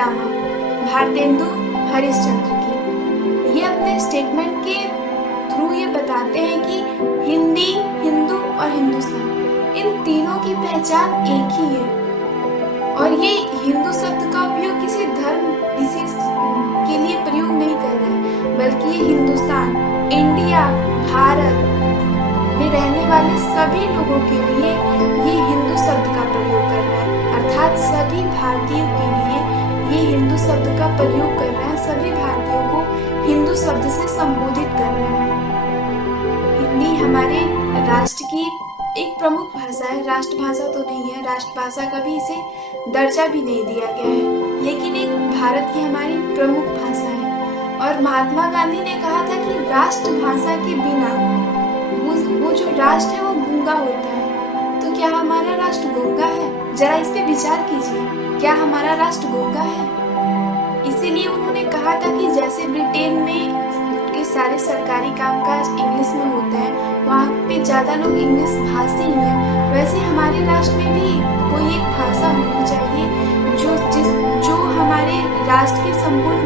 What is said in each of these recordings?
पितामह भारतेंदु हरिश्चंद्र की। ये अपने स्टेटमेंट के थ्रू ये बताते हैं कि हिंदी, हिंदू और हिंदुस्तान इन तीनों की पहचान एक ही है। और ये हिंदू शब्द का उपयोग किसी धर्म किसी के लिए प्रयोग नहीं कर रहे हैं, बल्कि ये हिंदुस्तान, इंडिया, भारत में रहने वाले सभी लोगों के लिए ये हिंदू शब्द का प्रयोग कर रहा है। अर्थात सभी भारतीयों के लिए ये हिंदू शब्द का प्रयोग कर रहा है, सभी भारतीयों को हिंदू शब्द से संबोधित कर रहा है। हिंदी हमारे राष्ट्र की एक प्रमुख भाषा है। राष्ट्रभाषा तो नहीं है, राष्ट्रभाषा का भी इसे दर्जा भी नहीं दिया गया है, लेकिन एक भारत की हमारी प्रमुख भाषा है। और महात्मा गांधी ने कहा था कि राष्ट्रभाषा के बिना वो जो राष्ट्र है वो गूंगा होता है। तो क्या हमारा राष्ट्र गूंगा है? जरा इस पे विचार कीजिए, क्या हमारा राष्ट्र गूंगा है? इसीलिए उन्होंने कहा था कि जैसे ब्रिटेन में के सारे सरकारी कामकाज इंग्लिश में होते हैं, वहाँ पे ज्यादा लोग इंग्लिश भाषी हैं, वैसे हमारे राष्ट्र में भी कोई एक भाषा होनी चाहिए जो हमारे राष्ट्र के संपूर्ण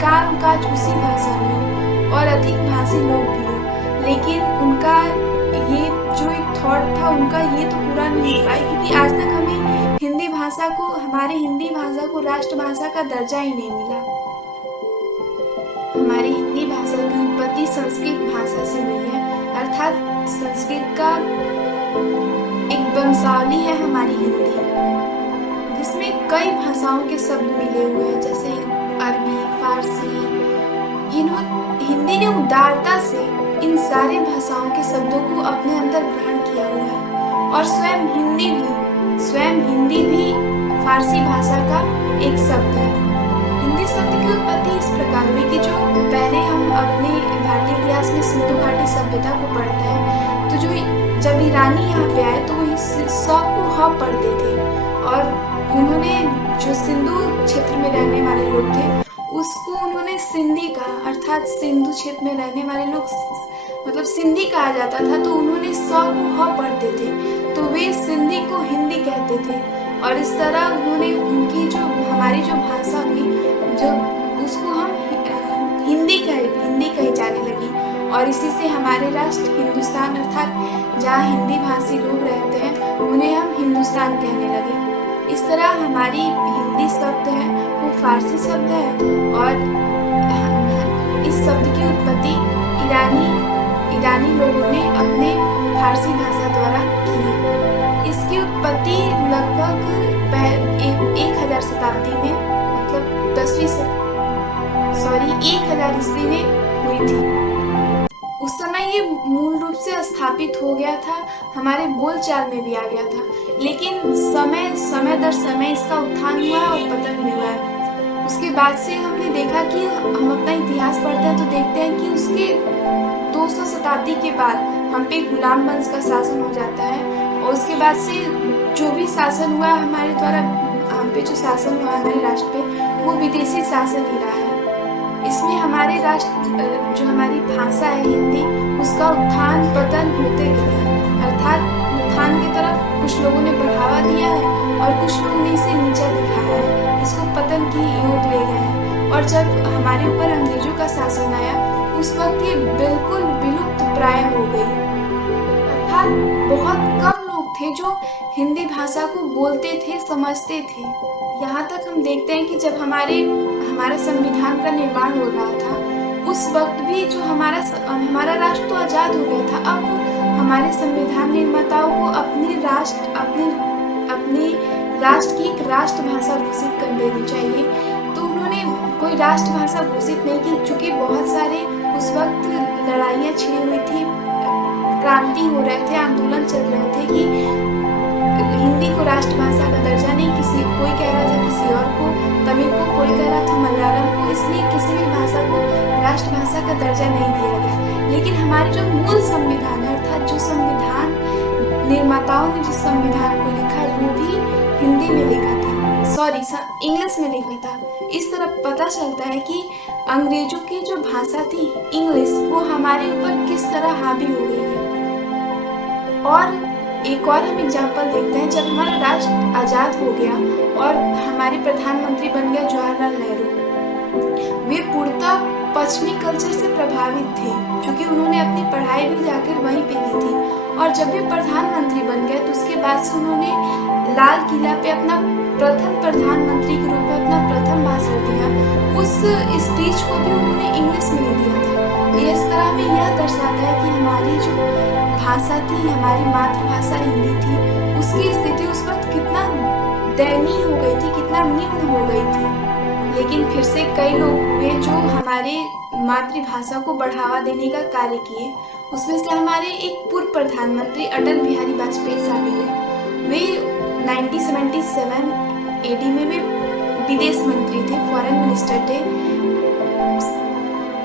कामकाज उसी भाषा में हो और अधिक भाषी लोग भी हो। लेकिन उनका ये जो एक थॉट था उनका ये तो पूरा नहीं हो पाया, क्योंकि आज तक हमें हिंदी भाषा को, हमारे हिंदी भाषा को राष्ट्रभाषा का दर्जा ही नहीं मिला। हमारी हिंदी भाषा की उत्पत्ति संस्कृत भाषा से हुई है, अर्थात संस्कृत का एक वंशावली है हमारी हिंदी, जिसमें कई भाषाओं के शब्द मिले हुए हैं, जैसे अरबी, फारसी। हिंदी ने उदारता से इन सारे भाषाओं के शब्दों को अपने अंदर ग्रहण किया हुआ है। और स्वयं हिंदी भी फारसी भाषा का एक शब्द है। हिंदी शब्द की उत्पत्ति इस प्रकार हुई कि जो पहले हम अपने भारतीय इतिहास में सिंधु घाटी सभ्यता को पढ़ते हैं, तो जब ईरानी यहाँ पे आए तो वो इस स को ह पढ़ते थे, और उन्होंने जो सिंधु क्षेत्र में रहने वाले लोग थे उसको उन्होंने सिंधी कहा, अर्थात सिंधु क्षेत्र में रहने वाले लोग मतलब सिंधी कहा जाता था, तो उन्होंने स को ह पढ़ते थे, तो वे सिंधी को हिंदी कहते थे। और इस तरह उन्होंने उनकी जो हमारी जो भाषा हुई, जो उसको हम हिंदी कही जाने लगी, और इसी से हमारे राष्ट्र हिंदुस्तान, अर्थात जहाँ हिंदी भाषी लोग रहते हैं उन्हें हम हिंदुस्तान कहने लगे। इस तरह हमारी हिंदी शब्द है वो फारसी शब्द है, और इस शब्द की उत्पत्ति ईरानी लोगों ने अपने फारसी भाषा द्वारा की। इसकी उत्पत्ति लगभग 1000 शताब्दी में, मतलब 1000 ईस्वी में हुई थी। उस समय ये मूल रूप से स्थापित हो गया था, हमारे बोलचाल में भी आ गया था, लेकिन समय दर समय इसका उत्थान हुआ और पतन भी हुआ है। उसके बाद से हमने देखा कि हम अपना इतिहास पढ़ते हैं तो देखते हैं कि उसके 200 शताब्दी के बाद हम पे गुलाम वंश का शासन हो जाता है, और उसके बाद से जो भी शासन हुआ हमारे द्वारा, हम पे जो शासन हुआ हमारे राष्ट्र पे, वो विदेशी शासन ही रहा है। इसमें हमारे राष्ट्र जो हमारी भाषा है हिंदी, उसका उत्थान पतन होते गया है, अर्थात उत्थान की तरफ कुछ लोगों ने बढ़ावा दिया है और कुछ लोगों ने इसे नीचा दिखाया है, इसको पतन की ओर ले गए हैं। और जब हमारे ऊपर अंग्रेजों का शासन आया उस वक्त ये बिल्कुल विलुप्त प्राय हो गई, अर्थात बहुत कम लोग थे जो हिंदी भाषा को बोलते थे, समझते थे। यहाँ तक हम देखते हैं कि जब हमारा संविधान का निर्माण हो रहा था, उस वक्त भी जो हमारा राष्ट्र तो आजाद हो गया था, अब हमारे संविधान निर्माताओं को अपने राष्ट्र की एक राष्ट्रभाषा घोषित कर देनी चाहिए। तो उन्होंने कोई राष्ट्रभाषा घोषित नहीं की, चूंकि बहुत सारे उस वक्त लड़ाइयाँ छिड़ी हुई थी, क्रांति हो रहे थे, आंदोलन चल रहे थे कि हिंदी को राष्ट्रभाषा का दर्जा नहीं, कोई कह रहा था किसी और को, तमिल को, कोई कह रहा था मलयालम को, इसलिए किसी भी भाषा को राष्ट्रभाषा का दर्जा नहीं दिया गया। लेकिन हमारे जो मूल संविधान है, अर्थात जो संविधान निर्माताओं ने जिस संविधान को लिखा वो भी हिंदी में लिखा था, इंग्लिश में लिखा था। इस तरह पता चलता है कि अंग्रेजों की जो भाषा थी इंग्लिश, वो हमारे ऊपर किस तरह हावी हो गई है। और एक और हम एग्जाम्पल देखते हैं, जब हमारा राष्ट्र आज़ाद हो गया और हमारे प्रधानमंत्री बन गए जवाहरलाल नेहरू। वे पूर्णतः पश्चिमी कल्चर से प्रभावित थे, क्योंकि उन्होंने अपनी पढ़ाई भी जाकर वहीं पे की थी। और जब भी प्रधानमंत्री बन गए तो उसके बाद से उन्होंने लाल किला पे अपना प्रथम प्रधानमंत्री के रूप में अपना प्रथम भाषण दिया। उस स्पीच को भी उन्होंने इंग्लिश में ही दिया था। इस तरह हमें यह दर्शाता है कि हमारी जो भाषा थी, हमारी मातृभाषा हिंदी थी, उसकी स्थिति उस वक्त कितना दयनीय हो गई थी, कितना निम्न हो गई थी। लेकिन फिर से कई लोग हुए जो हमारे मातृभाषा को बढ़ावा देने का कार्य किए। उसमें से हमारे एक पूर्व प्रधानमंत्री अटल बिहारी वाजपेयी शामिल है। वे 1977 AD में वे विदेश मंत्री थे, फॉरेन मिनिस्टर थे,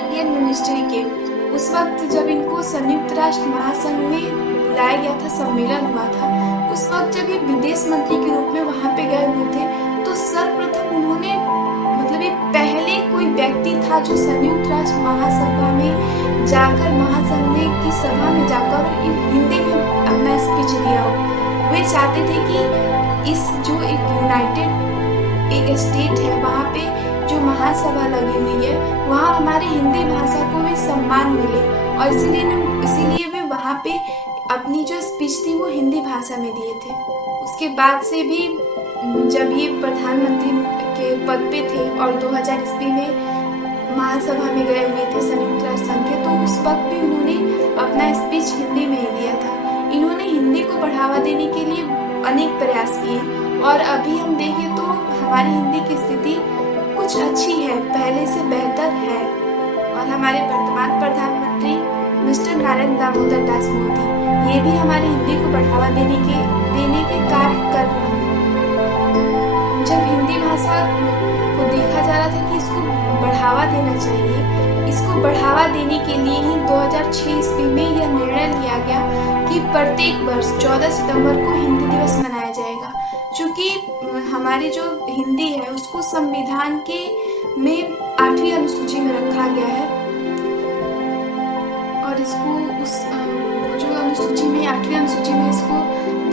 इंडियन मिनिस्ट्री के। उस वक्त जब इनको संयुक्त राष्ट्र महासंघ में बुलाया गया था, सम्मेलन हुआ था, उस वक्त जब ये विदेश मंत्री के रूप में वहाँ पे गए हुए थे, तो सर्वप्रथम उन्होंने, मतलब ये पहले कोई व्यक्ति था जो संयुक्त राष्ट्र महासभा में जाकर, महासंघ की सभा में जाकर हिंदी में अपना स्पीच दिया हो। वे चाहते थे कि इस जो एक यूनाइटेड एक स्टेट है, वहाँ पे जो महासभा लगी हुई है, वहाँ हमारी हिंदी भाषा को भी सम्मान मिले, और इसीलिए वे वहाँ पे अपनी जो स्पीच थी वो हिंदी भाषा में दिए थे। उसके बाद से भी जब ये प्रधानमंत्री के पद पे थे और 2000 ईस्वी में महासभा में गए हुए थे संयुक्त राष्ट्र संघ के, तो उस वक्त भी उन्होंने अपना स्पीच हिंदी में ही दिया था। इन्होंने हिंदी को बढ़ावा देने के लिए अनेक प्रयास किए, और अभी हम देखें तो हमारी हिंदी की स्थिति कुछ अच्छी है, पहले से बेहतर है। और हमारे वर्तमान प्रधानमंत्री मिस्टर नारायण दामोदर दास मोदी, ये भी हमारी हिंदी को बढ़ावा देने के कार्य कर रहे हैं। जब हिंदी भाषा को देखा जा रहा था कि इसको बढ़ावा देना चाहिए, इसको बढ़ावा देने के लिए ही 2006 ईस्वी में यह निर्णय लिया गया कि प्रत्येक वर्ष 14 सितंबर को हिंदी दिवस मनाया जाएगा। चूँकि हमारी जो हिंदी है उसको संविधान के में 8वीं अनुसूची में रखा गया है, और इसको उस जो अनुसूची में 8वीं अनुसूची में इसको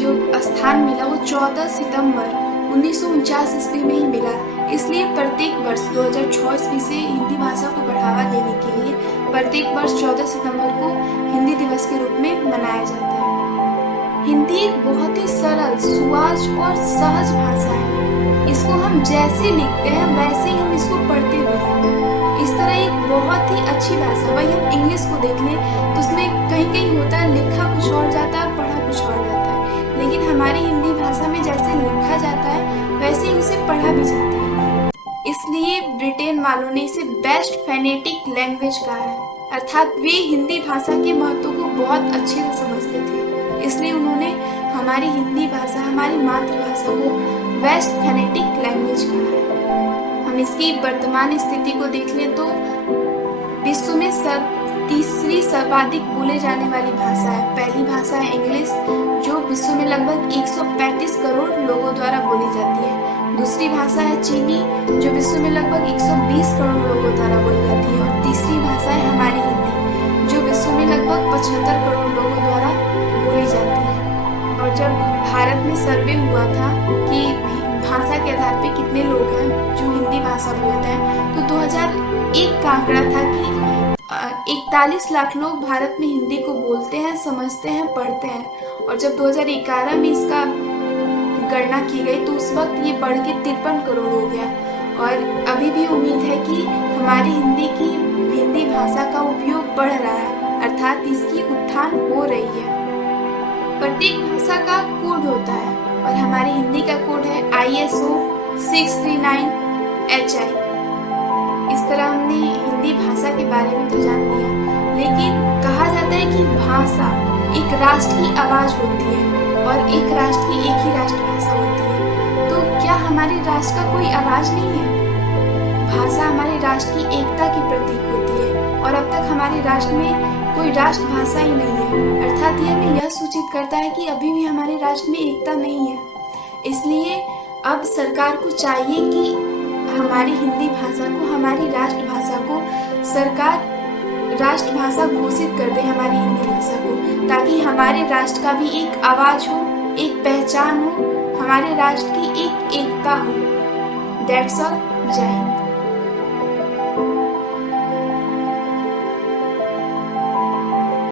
जो स्थान मिला वो 14 सितंबर 1949 ईस्वी में ही मिला। इसलिए प्रत्येक वर्ष 2006 ईस्वी से हिंदी भाषा को बढ़ावा देने के लिए प्रत्येक वर्ष 14 सितंबर को हिंदी दिवस के रूप में मनाया जाता है। हिंदी एक बहुत ही सरल, सुआज और सहज भाषा है। इसको हम जैसे लिखते हैं वैसे ही हम इसको पढ़ते भी हैं। इस तरह एक बहुत ही अच्छी भाषा। भाई हम इंग्लिश को देख लें तो उसमें कहीं कहीं होता है लिखा कुछ और जाता है, पढ़ा कुछ और जाता है, लेकिन हमारी हिंदी भाषा में जैसे लिखा जाता है वैसे ही उसे पढ़ा भी जाता है। इसलिए ब्रिटेन वालों ने इसे बेस्ट फोनेटिक लैंग्वेज कहा है, अर्थात वे हिंदी भाषा के महत्व को बहुत अच्छे से समझते थे। इसलिए उन्होंने हमारी हिंदी भाषा, हमारी मातृभाषा को बेस्ट फोनेटिक लैंग्वेज कहा है। हम इसकी वर्तमान स्थिति को देख लें तो विश्व में तीसरी सर्वाधिक बोले जाने वाली भाषा है। पहली भाषा है इंग्लिश, जो विश्व में लगभग 135 करोड़ लोगों द्वारा बोली जाती है। दूसरी भाषा है चीनी, जो विश्व में लगभग 120 करोड़ लोगों द्वारा बोली जाती है। और तीसरी भाषा है हमारी हिंदी, जो विश्व में लगभग 75 करोड़ लोगों द्वारा बोली जाती है। और जब भारत में सर्वे हुआ था कि भाषा के आधार पर कितने लोग हैं जो हिंदी भाषा बोलते हैं, तो 2001 का आंकड़ा था कि 41 लाख लोग भारत में हिंदी को बोलते हैं, समझते हैं, पढ़ते हैं। और जब 2011 में इसका गणना की गई तो उस वक्त ये बढ़ के 53 करोड़ हो गया। और अभी भी उम्मीद है कि हमारी हिंदी भाषा का उपयोग बढ़ रहा है, अर्थात इसकी उत्थान हो रही है। प्रत्येक भाषा का कोड होता है, और हमारी हिंदी का कोड है ISO 639HI। इस तरह हमने हिंदी भाषा के बारे में तो जान लिया, लेकिन कहा जाता है कि भाषा एक राष्ट्र की आवाज़ होती है और एक राष्ट्र की एक ही राष्ट्रभाषा होती है। तो क्या हमारे राष्ट्र का कोई आवाज़ नहीं है? भाषा हमारे राष्ट्र की एकता की प्रतीक होती है, और अब तक हमारे राष्ट्र में कोई राष्ट्रभाषा ही नहीं है, अर्थात ये हमें यह सूचित करता है कि अभी भी हमारे राष्ट्र में एकता नहीं है। इसलिए अब सरकार को चाहिए कि हमारी हिंदी भाषा को, हमारी राष्ट्रभाषा को सरकार राष्ट्रभाषा घोषित कर दें हमारी हिंदी भाषा को, ताकि हमारे राष्ट्र का भी एक आवाज हो, एक पहचान हो, हमारे राष्ट्र की एक एकता हो। That's all. जय हिंद।